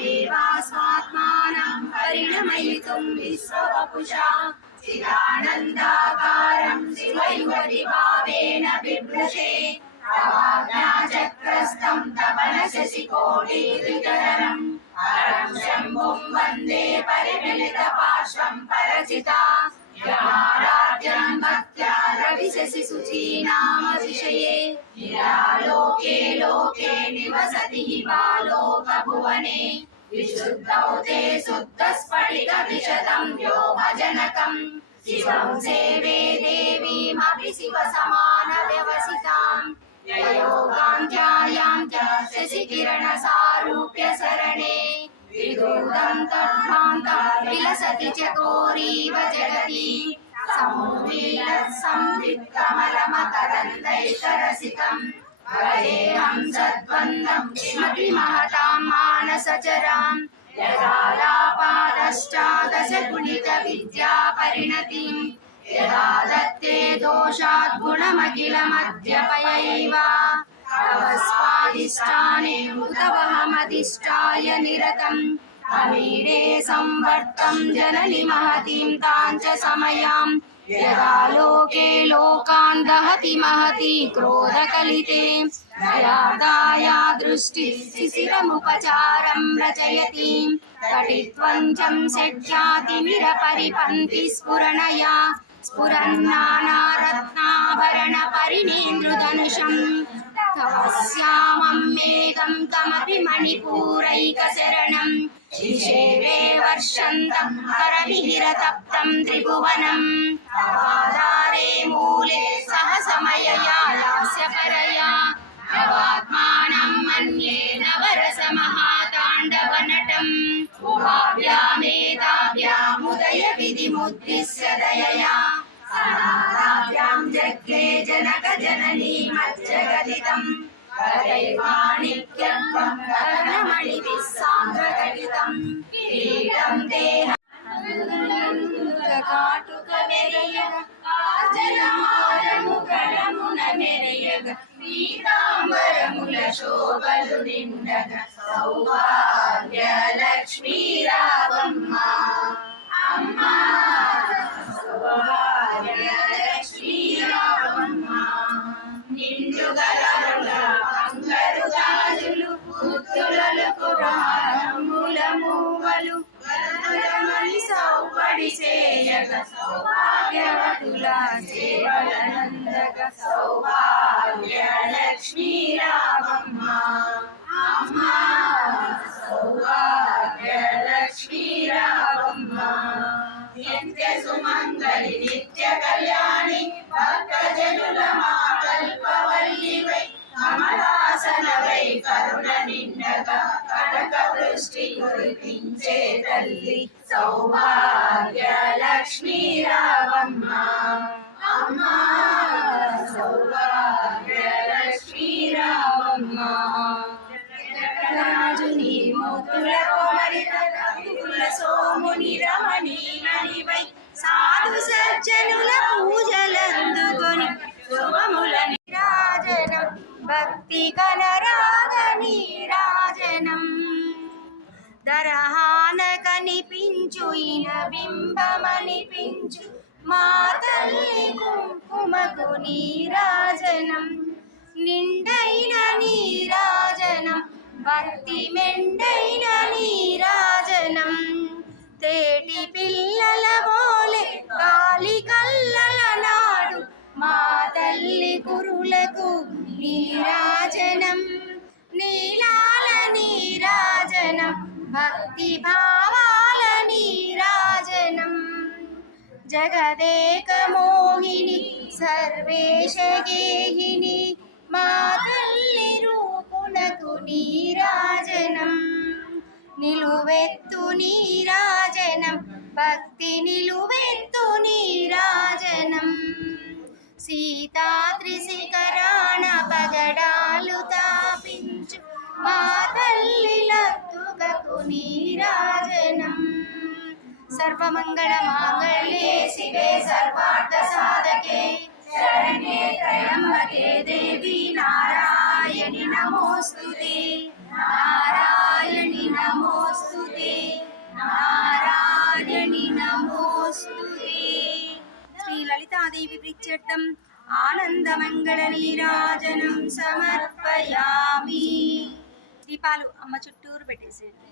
देवास्मात्मानं परिणमयितुं विश्ववपुषा चिदानन्दाकारं शिवयुवतिभावेन बिभ्रशे तवाज्ञाचक्रस्तं तपनशशिकोटिवितरम् परं शम्भुं वन्दे परिमिलितपार्श्वं परचिता यमाराध्यं वयसि सुचीनामतिशये निरालोके लोके निवसति हि बालोकभुवने। विशुद्धौ ते शुद्धस्फटिकविशदं व्योमजनकम्। शिवं सेवे देवीमपि शिवसमानव्यवसिताम्। ययोगां ध्यायां च शशिकिरणसारूप्य शरणे विदुर्गं विलसति च गौरीव जगति। సముద్రీల సంవిత్తమలమకరందైకరసికం వరేహం సద్వందం కిమపి మహతాం మానసచరాం యదాలాపాదష్టాదశ గుణిత విద్యా పరిణతిం యదా దత్తే నిరతం अमीरे संवर्तं जननि महतीं तां च समयाम् यदा लोके लोकान् दहति महती क्रोधकलिते दयादाया दृष्टि शिशिरमुपचारं रचयति कटित्वञ्चं षड्जातिमिरपरिपन्ति स्फुरणया स्फुरन्नानारत्नाभरणपरिणेन्द्रुधनुषम् तव श्यामं मेघं कमपि मणिपूरैकशरणम् निषेवे वर्षन्तं परमिहिरतप्तं त्रिभुवनम् तवाधारे मूले सह समयया लास्य परया नवात्मानं मन्ये नवरसमहाताण्डवनटम् उभाभ्यामेताभ्यामुदय विधिमुद्दिश्य दयया अनाथाभ्यां जग्रे जनक जननी मज्जगदितम् हरैवाणिक्यत्वं करणमणिभिः सान्द्रघटितम् किरीटं देह కాటుక మెరయగ కాజలమారము కళమున మెరయగ పీతాంబరముల శోభలు నిండగ సౌభాగ్య లక్ష్మీ రావమ్మ అమ్మా సౌపడి చేయగ సౌభాగ్యవతుల సేవలనందగ సౌభాగ్య లక్ష్మీ రామమ్మ అమ్మా సౌభాగ్య లక్ష్మీ రామమ్మ నిత్య సుమంగళి నిత్య కళ్యాణి భక్తజనుల మా కల్పవల్లివై కమలాసనవై కరుణ నిండగా కనక వృష్టి కురిపించే తల్లి సౌభాగ్య లక్ష్మీ రావమ్మ అమ్మ సౌభాగ్య లక్ష్మీ రావమ్మ జగరాజుని మూతుల కోమరిత కవికుల సోముని రమణీననివై సాధు సజ్జనుల పూజలందుకొని శుభముల నిరాజనం భక్తి కనరాగ నీరాజనం. దరహాన కనిపించు ఇన బింబమనిపించు మా తల్లి కుంకుమకు నీరాజనం. నిండైన నీరాజనం భక్తి మెండైన నీరాజనం. తేటి పిల్లల పోలే కాలి కల్లల నాడు మా తల్లి కురులకు నీరా భక్తి భావాల నీరాజనం జగదేక మోహిని సర్వేశ గేహిని మా తల్లి రూపునకు నీరాజనం నిలువెత్తు నీరాజనం భక్తి నిలువెత్తు నీరాజనం సీతా త్రిశిఖరాణ పగడాలు తాపించు మా తల్లి नीराजनम् सर्वमङ्गलमाङ्गल्ये शिवे सर्वार्थसाधके शरण्ये त्र्यम्बके देवी नारायणि नमोऽस्तु ते नारायणि नमोऽस्तु ते नारायणि नमोऽस्तु ते श्रीललितादेवी प्रीत्यर्थम् आनन्दमङ्गलनीराजनं समर्पयामि దీపాలు అమ్మ చుట్టూరు పెట్టేసేయండి.